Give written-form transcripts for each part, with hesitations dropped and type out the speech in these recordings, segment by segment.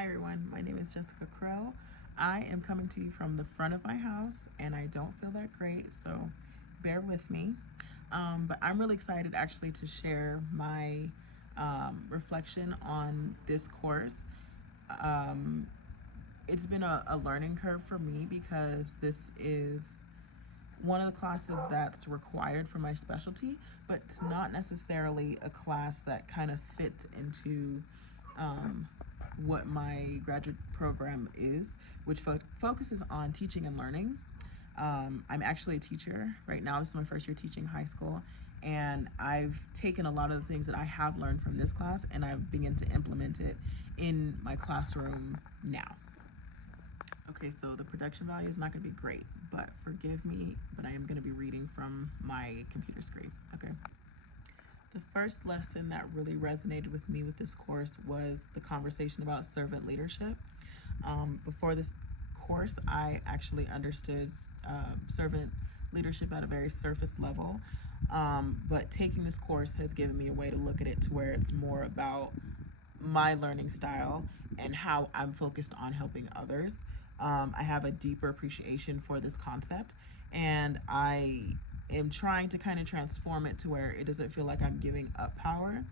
Hi everyone, my name is Jessica Crow. I am coming to you from the front of my house and I don't feel that great, so bear with me. But I'm really excited actually to share my reflection on this course. It's been a learning curve for me because this is one of the classes that's required for my specialty, but it's not necessarily a class that kind of fits into what my graduate program is, which focuses on teaching and learning. I'm actually a teacher right now. This is my first year teaching high school, and I've taken a lot of the things that I have learned from this class and I've begun to implement it in my classroom now. Okay, so the production value is not going to be great, but forgive me, but I am going to be reading from my computer screen. Okay. The first lesson that really resonated with me with this course was the conversation about servant leadership. Before this course, I actually understood servant leadership at a very surface level, but taking this course has given me a way to look at it to where it's more about my learning style and how I'm focused on helping others. I have a deeper appreciation for this concept, and I am trying to kind of transform it to where it doesn't feel like I'm giving up power,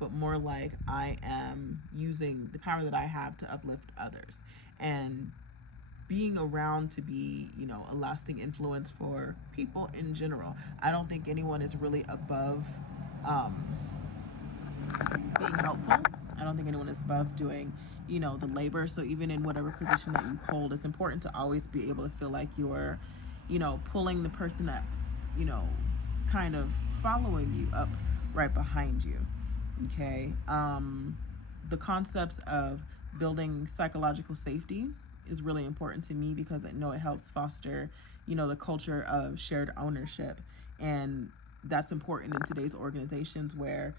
but more like I am using the power that I have to uplift others and being around to be, a lasting influence for people in general. I don't think anyone is really above being helpful. I don't think anyone is above doing, the labor. So even in whatever position that you hold, it's important to always be able to feel like you're, pulling the person that's, kind of following you up right behind you. Okay. The concepts of building psychological safety is really important to me because I know it helps foster, the culture of shared ownership. And that's important in today's organizations where,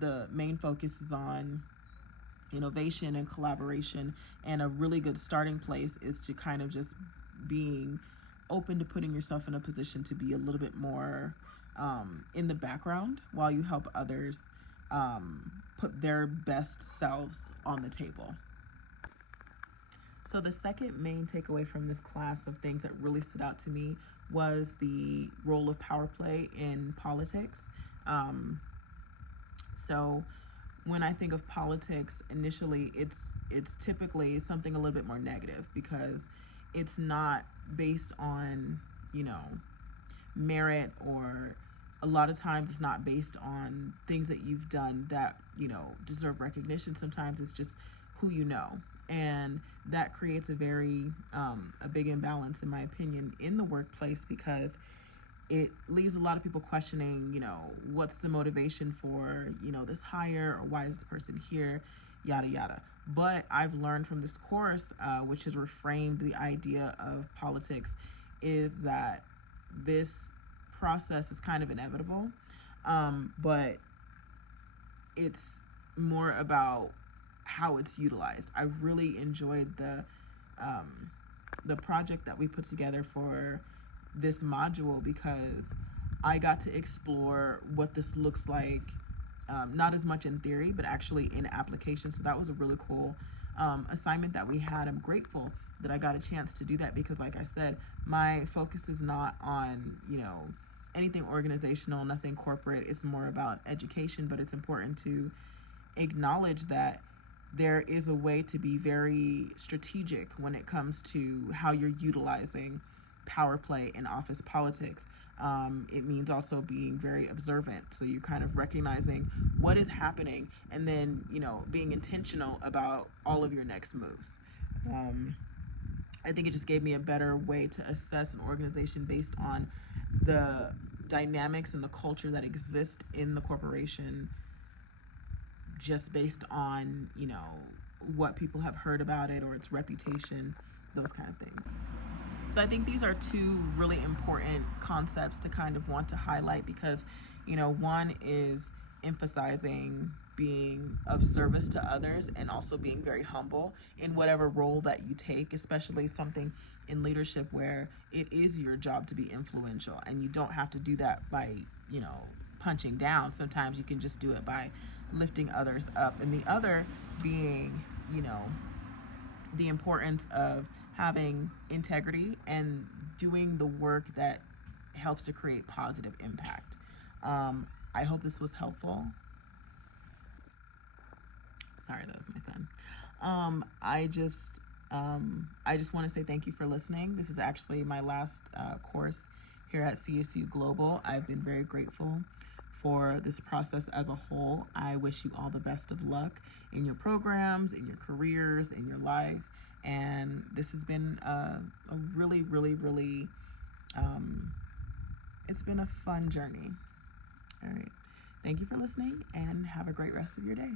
the main focus is on innovation and collaboration, and a really good starting place is to kind of just being open to putting yourself in a position to be a little bit more in the background while you help others put their best selves on the table. So the second main takeaway from this class of things that really stood out to me was the role of power play in politics. So when I think of politics, initially it's typically something a little bit more negative because it's not based on, merit, or a lot of times it's not based on things that you've done that, deserve recognition. Sometimes it's just who you know. And that creates a very, a big imbalance, in my opinion, in the workplace because it leaves a lot of people questioning, what's the motivation for, this hire, or why is this person here, yada, yada. But I've learned from this course, which has reframed the idea of politics, is that this process is kind of inevitable, but it's more about how it's utilized. I really enjoyed the project that we put together for this module because I got to explore what this looks like, not as much in theory, but actually in application. So that was a really cool assignment that we had. I'm grateful that I got a chance to do that because, like I said, my focus is not on, anything organizational, nothing corporate. It's more about education, but it's important to acknowledge that there is a way to be very strategic when it comes to how you're utilizing power play in office politics. It means also being very observant. So you're kind of recognizing what is happening and then, being intentional about all of your next moves. I think it just gave me a better way to assess an organization based on the dynamics and the culture that exist in the corporation, just based on, what people have heard about it or its reputation, those kind of things. So I think these are two really important concepts to kind of want to highlight because, one is emphasizing being of service to others and also being very humble in whatever role that you take, especially something in leadership where it is your job to be influential, and you don't have to do that by, punching down. Sometimes you can just do it by lifting others up. And the other being you know, the importance of having integrity and doing the work that helps to create positive impact. I hope this was helpful. Sorry, that was my son. I just want to say thank you for listening. This is actually my last course here at CSU Global. I've been very grateful for this process as a whole. I wish you all the best of luck in your programs, in your careers, in your life. And this has been a really, really, really, it's been a fun journey. All right. Thank you for listening and have a great rest of your day.